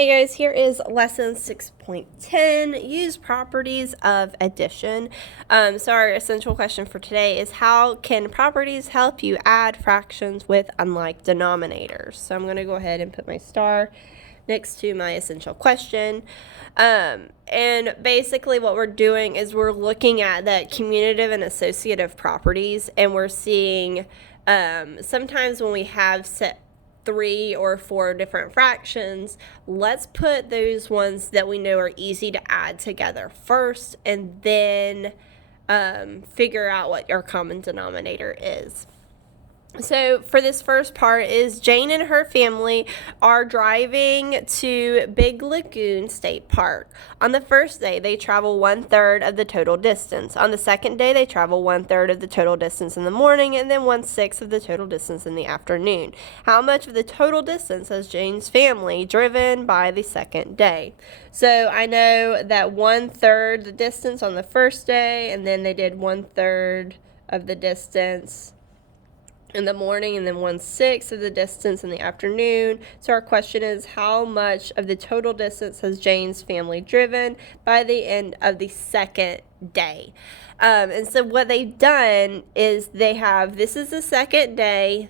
Hey guys, here is lesson 6.10, use properties of addition. So our essential question for today is, how can properties help you add fractions with unlike denominators? So I'm going to go ahead and put my star next to my essential question. And basically what we're doing is we're looking at the commutative and associative properties, and we're seeing sometimes when we have set 3 or 4 different fractions, let's put those ones that we know are easy to add together first, and then figure out what our common denominator is. So for this first part is Jane and her family are driving to Big Lagoon State Park. On the first day, they travel 1/3 of the total distance. On the second day, they travel 1/3 of the total distance in the morning, and then 1/6 of the total distance in the afternoon. How much of the total distance has Jane's family driven by the second day? So I know that 1/3 the distance on the first day, and then they did 1/3 of the distance in the morning, and then 1/6 of the distance in the afternoon. So our question is, how much of the total distance has Jane's family driven by the end of the second day? And so what they've done is this is the second day.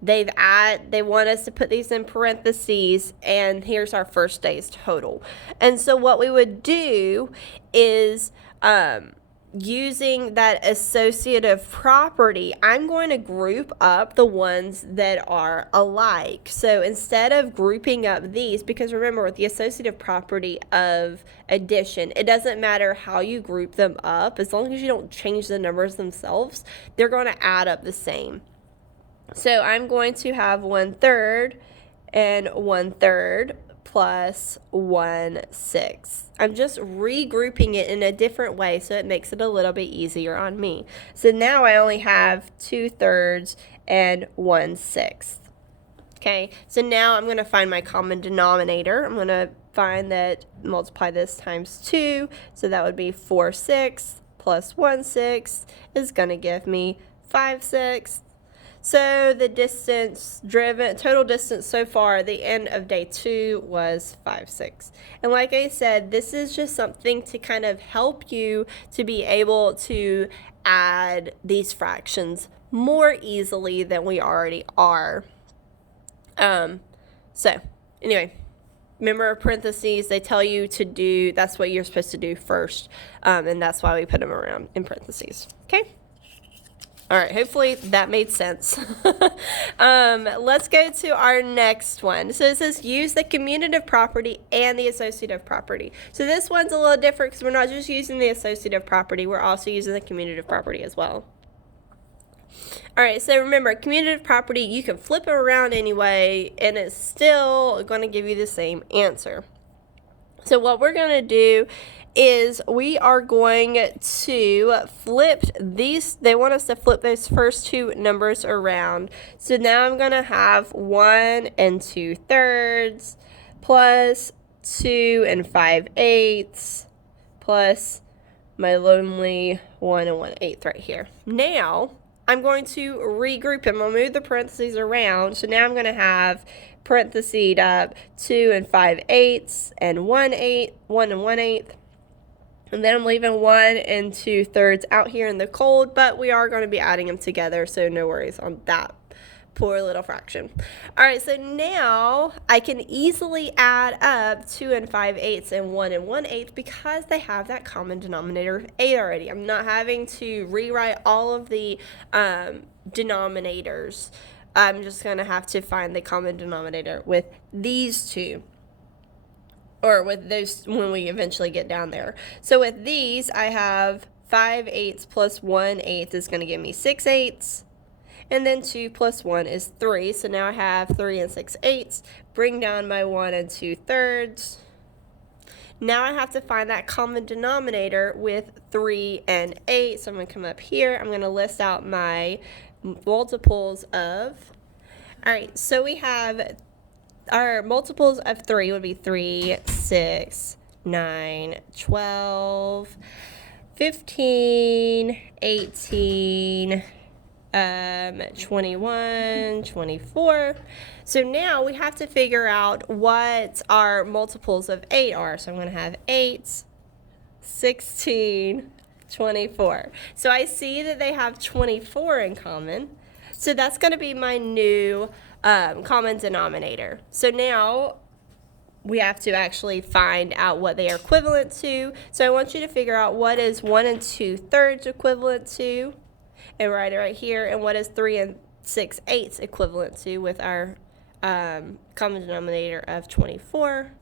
They want us to put these in parentheses, and here's our first day's total. And so what we would do is using that associative property, I'm going to group up the ones that are alike. So instead of grouping up these, because remember, with the associative property of addition, it doesn't matter how you group them up, as long as you don't change the numbers themselves, they're going to add up the same. So I'm going to have 1/3 and 1/3 plus 1/6. I'm just regrouping it in a different way, so it makes it a little bit easier on me. So now I only have 2/3 and 1/6. Okay, so now I'm going to find my common denominator. I'm going to find that, multiply this times 2, so that would be 4/6 plus 1/6 is going to give me 5/6. So the distance driven, total distance so far at the end of day 2 was 5/6. And like I said, this is just something to kind of help you to be able to add these fractions more easily than we already are. So anyway, remember, parentheses, they tell you to do, that's what you're supposed to do first. And that's why we put them around in parentheses. Okay? All right, hopefully that made sense. Let's go to our next one. So it says use the commutative property and the associative property. So this one's a little different because we're not just using the associative property, we're also using the commutative property as well. All right, so remember, commutative property, you can flip it around anyway, and it's still going to give you the same answer. So what we're going to do is we are going to flip these. They want us to flip those first two numbers around. So now I'm going to have 1 2/3 plus 2 5/8 plus my lonely 1 1/8 right here. Now I'm going to regroup them. I'll move the parentheses around. So now I'm going to have parenthesed up 2 5/8 and 1/8, 1 1/8. And then I'm leaving 1 2/3 out here in the cold, but we are going to be adding them together, so no worries on that poor little fraction. All right, so now I can easily add up 2 5/8 and 1 1/8 because they have that common denominator of 8 already. I'm not having to rewrite all of the denominators. I'm just going to have to find the common denominator with these two, or with those when we eventually get down there. So with these, I have 5/8 plus 1/8 is going to give me 6/8. And then 2 plus 1 is 3. So now I have 3 6/8. Bring down my 1 2/3. Now I have to find that common denominator with 3 and 8. So I'm going to come up here. I'm going to list out my multiples of. All right, so we have our multiples of 3 would be 3, 6, 9, 12, 15, 18, 21, 24. So now we have to figure out what our multiples of 8 are. So I'm going to have 8, 16, 24. So I see that they have 24 in common. So that's going to be my new common denominator. So now we have to actually find out what they are equivalent to. So I want you to figure out what is 1 2/3 equivalent to, and write it right here, and what is 3 6/8 equivalent to with our common denominator of 24.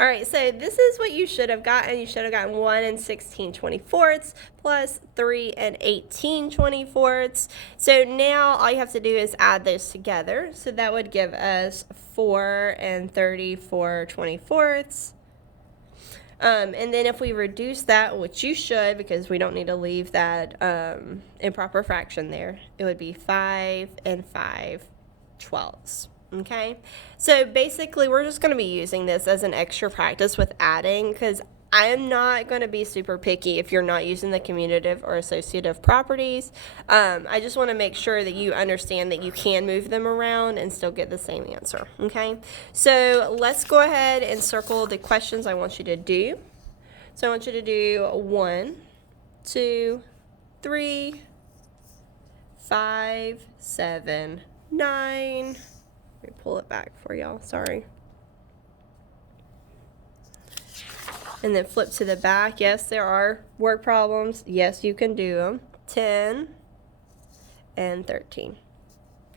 All right, so this is what you should have gotten. You should have gotten 1 16/24 plus 3 18/24. So now all you have to do is add those together. So that would give us 4 34/24. And then if we reduce that, which you should, because we don't need to leave that improper fraction there, it would be 5 5/12. Okay, so basically we're just going to be using this as an extra practice with adding, because I am not going to be super picky if you're not using the commutative or associative properties. I just want to make sure that you understand that you can move them around and still get the same answer. Okay, so let's go ahead and circle the questions I want you to do. So I want you to do 1, 2, 3, 5, 7, 9. Let me pull it back for y'all, sorry. And then flip to the back. Yes, there are word problems. Yes, you can do them. 10 and 13.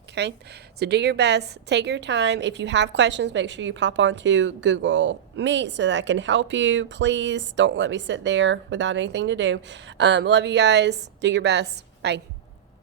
Okay, so do your best. Take your time. If you have questions, make sure you pop onto Google Meet so that I can help you. Please don't let me sit there without anything to do. Love you guys. Do your best. Bye.